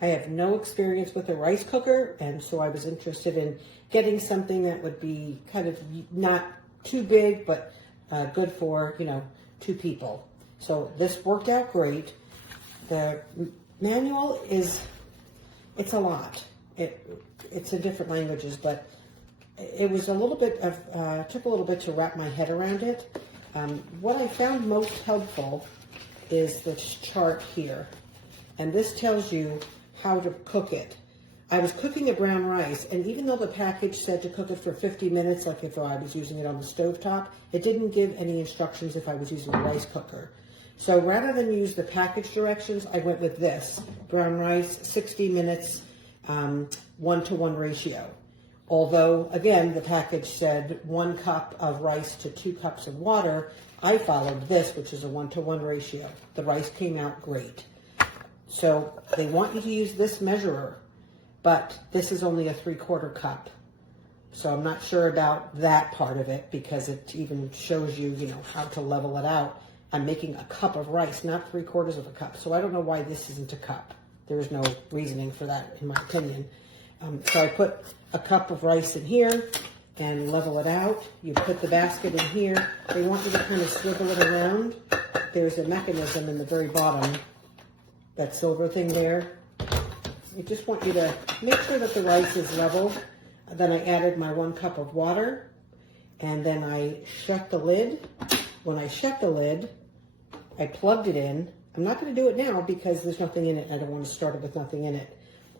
I have no experience with a rice cooker, and so I was interested in getting something that would be kind of not too big, but good for, you know, 2 people. So this worked out great. The manual it's a lot. It's in different languages, but it was a little bit of, took a little bit to wrap my head around it. What I found most helpful is this chart here. And this tells you how to cook it. I was cooking a brown rice, and even though the package said to cook it for 50 minutes, like if I was using it on the stovetop, it didn't give any instructions if I was using a rice cooker. So rather than use the package directions, I went with this. Brown rice, 60 minutes, 1-to-1 ratio. Although, again, the package said 1 cup of rice to 2 cups of water, I followed this, which is a 1-to-1 ratio. The rice came out great. So they want you to use this measurer, but this is only a 3/4 cup. So I'm not sure about that part of it, because it even shows you, you know, how to level it out. I'm making a cup of rice, not 3/4 of a cup. So I don't know why this isn't a cup. There's no reasoning for that, in my opinion. So I put a cup of rice in here and level it out. You put the basket in here. They want you to kind of swivel it around. There's a mechanism in the very bottom, that silver thing there. I just want you to make sure that the rice is level. Then I added my 1 cup of water, and then I shut the lid. When I shut the lid, I plugged it in. I'm not going to do it now because there's nothing in it. I don't want to start it with nothing in it.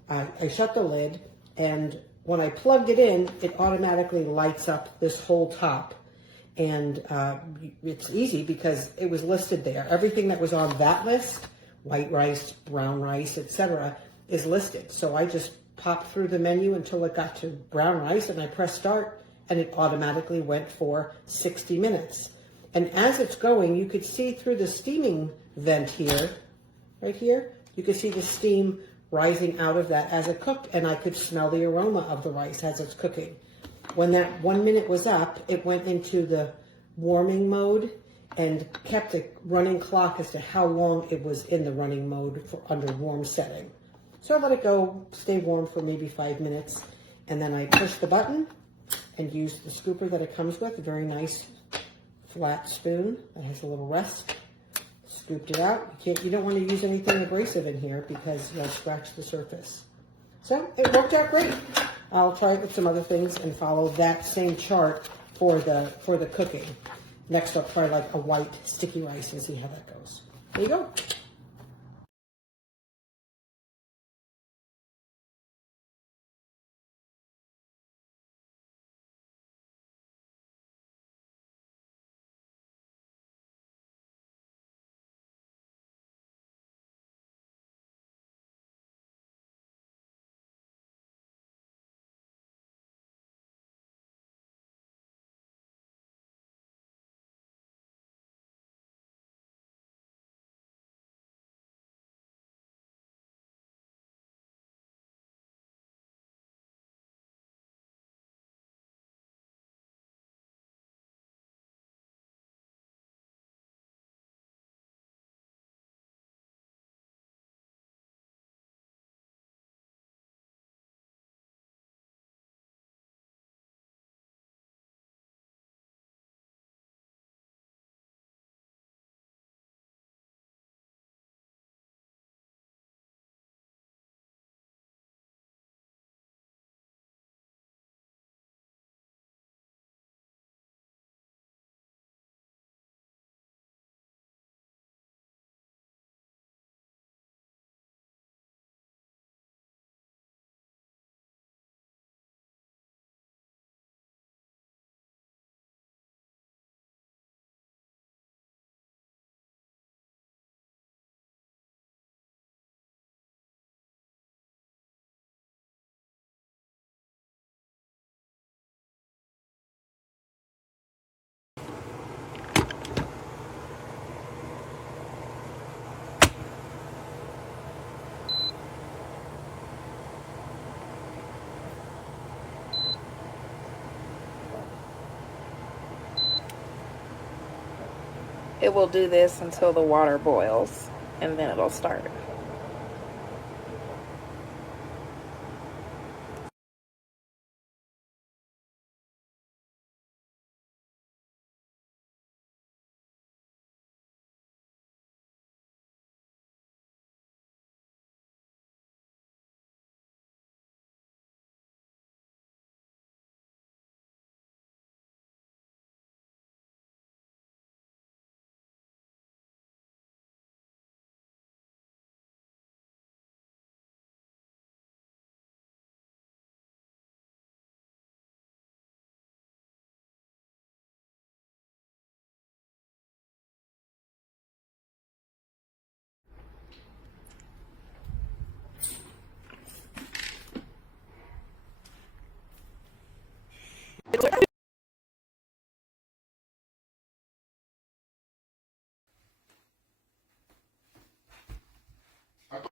I shut the lid, and when I plugged it in, it automatically lights up this whole top. And it's easy because it was listed there. Everything that was on that list, white rice, brown rice, etc., is listed. So I just popped through the menu until it got to brown rice, and I pressed start, and it automatically went for 60 minutes. And as it's going, you could see through the steaming vent here, right here, you could see the steam rising out of that as it cooked, and I could smell the aroma of the rice as it's cooking. When that 1 minute was up, it went into the warming mode and kept a running clock as to how long it was in the running mode for under warm setting. So I let it go, stay warm for maybe 5 minutes, and then I push the button and use the scooper that it comes with, a very nice flat spoon that has a little rest. Scooped it out. You don't want to use anything abrasive in here because you'll scratch the surface. So it worked out great. I'll try it with some other things and follow that same chart for the cooking. Next, I'll try like a white sticky rice and see how that goes. There you go. It will do this until the water boils, and then it'll start.